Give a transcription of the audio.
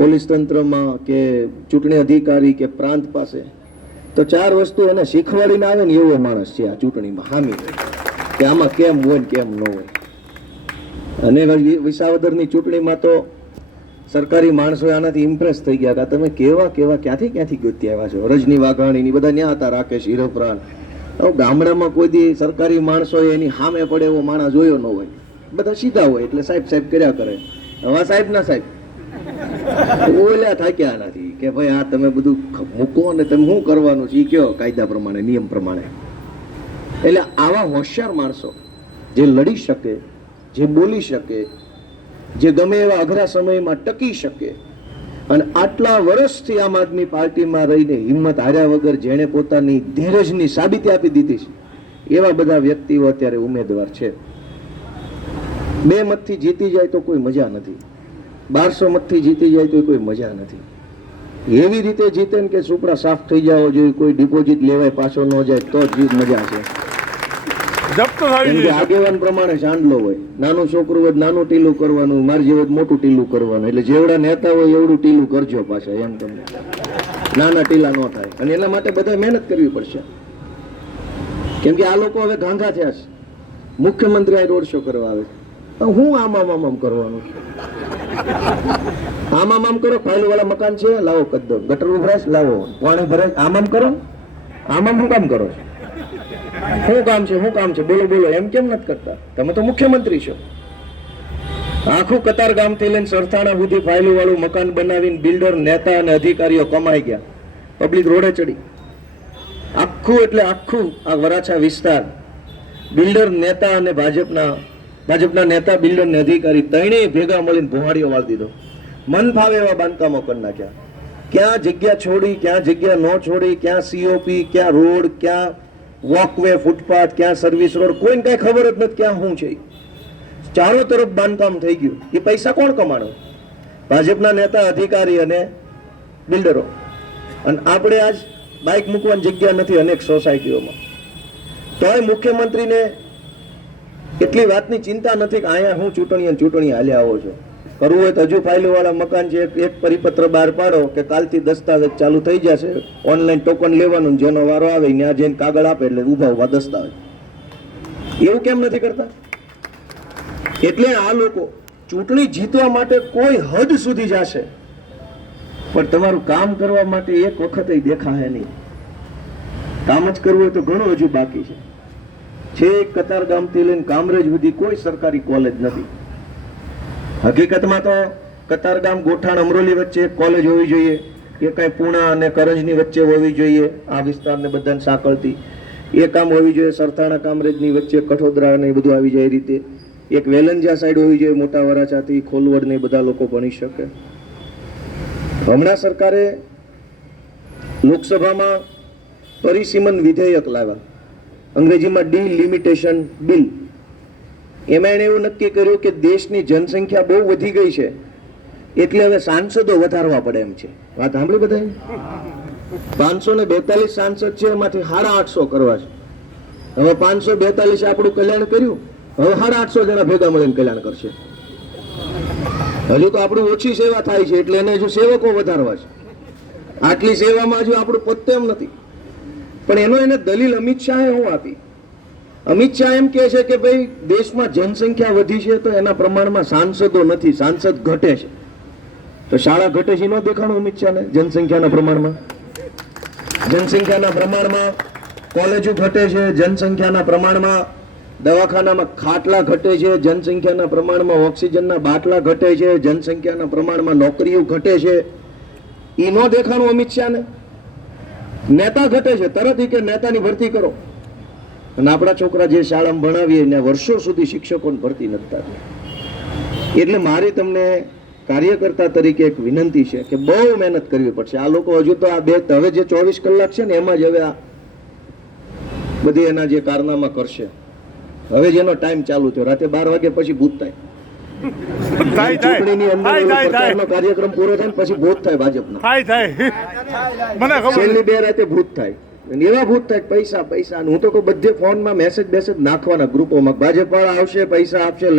Police તંત્રમાં કે ચૂંટણી અધિકારી કે પ્રાંત પાસે તો ચાર વસ્તુ એને શીખવાડીને આવે ને એવો માણસ છે આ ચૂંટણીમાં હામી કે આમાં કેમ હોય ને કેમ ન હોય. અને વિસાવદરની ચૂંટણીમાં તો સરકારી માણસો આનાથી ઇમ્પ્રેસ થઈ ગયા કે તમે કેવા કેવા ક્યાંથી ગોતી આવ્યા છો. રજની વાઘાણીની બધા ન્યા હતા, રાકેશ હિરપરાન. ગામડામાં કોઈ દી સરકારી માણસો એની સામે પડે એવો માણસ જોયો ન હોય. બધા સીધા હોય એટલે સાહેબ સાહેબ કર્યા કરે. હવે સાહેબ ના સાહેબ ઓલ્યા થાક્યા નથી કે ભાઈ આ તમે બધું મૂકો ને તમે શું કરવાનું છે એ કયો કાયદા પ્રમાણે નિયમ પ્રમાણે. એટલે આવા હોશિયાર માણસો જે લડી શકે, જે બોલી શકે, જે ગમે એવા અઘરા સમયમાં ટકી શકે અને આટલા વર્ષથી આમ આદમી પાર્ટીમાં રહીને હિંમત હાર્યા વગર જેણે પોતાની ધીરજની સાબિતી આપી દીધી છે એવા બધા વ્યક્તિઓ અત્યારે ઉમેદવાર છે. 2 મતથી જીતી જાય તો કોઈ મજા નથી, 1200 મતથી જીતી જાય તો કોઈ મજા નથી. એવી રીતે જીતે ને કે સુપડા સાફ થઈ જાવ જોઈએ, કોઈ ડિપોઝિટ લેવાય પાછો ન જાય તો જ મજા છે. આગેવાન પ્રમાણે ચાંદલો હોય, નાનું છોકરું હોય નાનું ટીલું કરવાનું, માર જેવું મોટું ટીલું કરવાનું. એટલે જેવડા નેતા હોય એવડું ટીલું કરજો પાછા, એમ તમને નાના ટીલા ન થાય. અને એના માટે બધા મહેનત કરવી પડશે, કેમ કે આ લોકો હવે ગાંધા થયા છે. મુખ્યમંત્રી આ રોડ શો કરવા આવે છે, હું આમ કરવાનું આમ કરો. ફાઇલ વાળા મકાન છે લાવો કરી દો, ગટર ઉભરાશ લાવો, પાણી ભરાય આમ કરો. આમ શું કામ કરો છો? શું કામ છે બોલો એમ કેમ નથી કરતા? તમે તો મુખ્યમંત્રી છો. આખું કતાર ગામથી લઈને સરથાણા સુધી ફાઇલો વાળું મકાન બનાવીને બિલ્ડર, નેતા અને અધિકારીઓ કમાઈ ગયા. પબ્લિક રોડે ચડી. આખું આ વરાછા વિસ્તાર બિલ્ડર, નેતા અને ભાજપના નેતા, બિલ્ડર ને અધિકારી ત્રણેય ભેગા મળીને ભોહાડીઓ વાળી દીધો. મન ફાવે એવા બાંધકામો કરી નાખ્યા. ક્યાં જગ્યા છોડી, ક્યાં જગ્યા ન છોડી, ક્યાં સીઓપી, ક્યાં રોડ, ક્યાં વોકવે, ફૂટપાથ, ક્યાં સર્વિસ રોડ, કોઈને કઈ ખબર જ નથી ક્યાં શું છે. ચારો તરફ બાંધકામ થઈ ગયું. એ પૈસા કોણ કમાણો? ભાજપના નેતા, અધિકારી અને બિલ્ડરો. અને આપણે આજ બાઇક મૂકવાની જગ્યા નથી અનેક સોસાયટીઓમાં. તોય મુખ્યમંત્રીને એટલી વાતની ચિંતા નથી કે અહીંયા હું ચૂંટણી હાલ્યા આવો છો. કરવું હોય તો હજુ ફાઇલો વાળા મકાન છે, એક પરિપત્ર બહાર પાડો કે કાલથી દસ્તાવેજ ચાલુ થઈ જશે, ઓનલાઈન ટોકન લેવાનું, જેનો વારો આવે ત્યાં જઈને કાગળ આપે એટલે ઉભા દસ્તાવેજ. એવું કેમ નથી કરતા? એટલે આ લોકો ચૂંટણી જીતવા માટે કોઈ હદ સુધી જશે, પણ તમારું કામ કરવા માટે એક વખત દેખાશે નહીં. કામ જ કરવું હોય તો ઘણું હજુ બાકી છે. છેક કતાર ગામથી લઈને કામરેજ સુધી કોઈ સરકારી કોલેજ નથી. હકીકતમાં તો કતારગામ, ગોઠાણ, અમરોલી વચ્ચે એક કોલેજ હોવી જોઈએ, એ કઈ પૂણા અને કરંજની વચ્ચે હોવી જોઈએ, આ વિસ્તારને બધાને સાંકળતી. એ કામ હોવી જોઈએ સરથાણા કામરેજની વચ્ચે, કઠોદરા ને બધું આવી જાય રીતે. એક વેલંજા સાઈડ હોવી જોઈએ, મોટા વરાછાથી ખોલવડ ને બધા લોકો ભણી શકે. હમણાં સરકારે લોકસભામાં પરિસીમન વિધેયક લાવ્યા, અંગ્રેજીમાં ડિલિમિટેશન બિલ. એમાં એણે એવું નક્કી કર્યું કે દેશની જનસંખ્યા બહુ વધી ગઈ છે એટલે હવે સાંસદો વધારવા પડે એમ છે. વાત સાંભળી બધા? 542 સાંસદ છે, એમાંથી 850 કરવા છે. હવે 542 આપણું કલ્યાણ કર્યું, હવે 850 જણા ભેગા મળીને કલ્યાણ કરશે. હજુ તો આપણું ઓછી સેવા થાય છે એટલે એને હજુ સેવકો વધારવા છે. આટલી સેવામાં હજુ આપણું પત્તે એમ નથી. પણ એનો એને દલીલ અમિત શાહે હું આપી. અમિત શાહ એમ કહે છે કે ભાઈ દેશમાં જનસંખ્યા વધી છે તો એના પ્રમાણમાં સાંસદો નથી, સાંસદ ઘટે છે. તો શાળા ઘટે છે ન દેખાણું અમિત શાહને? જનસંખ્યાના પ્રમાણમાં કોલેજો ઘટે છે, જનસંખ્યાના પ્રમાણમાં દવાખાનામાં ખાટલા ઘટે છે, જનસંખ્યાના પ્રમાણમાં ઓક્સિજનના બાટલા ઘટે છે, જનસંખ્યાના પ્રમાણમાં નોકરીઓ ઘટે છે. એ ન દેખાણું અમિત શાહને? નેતા ઘટે છે, તરત કે નેતાની ભરતી કરો. અને આપણા છોકરા જે શાળામાં ભણાવીએ ને વર્ષો સુધી શિક્ષકોને ભરતી નથી થતી. એટલે મારી તમને કાર્યકર્તા તરીકે એક વિનંતી છે કે બહુ મહેનત કરવી પડશે. આ લોકો હજુ તો આ હવે જે 24 કલાક છે ને એમાં જ હવે આ બધી એના જે કારનામા કરશે. હવે જેનો ટાઈમ ચાલુ થયો, રાતે 12 વાગે પછી ભૂત થાય. ચૂંટણીની અંદર કાર્યક્રમ પૂરો થાય પછી ભૂત થાય ભાજપના. છેલ્લી 2 રાતે ભૂત થાય. એવા ભૂત થાય પૈસા. હું તો બધે ફોનમાં મેસેજ નાખવાના ગ્રુપોમાં, ભાજપ વાળા આવશે, પૈસા આપશે.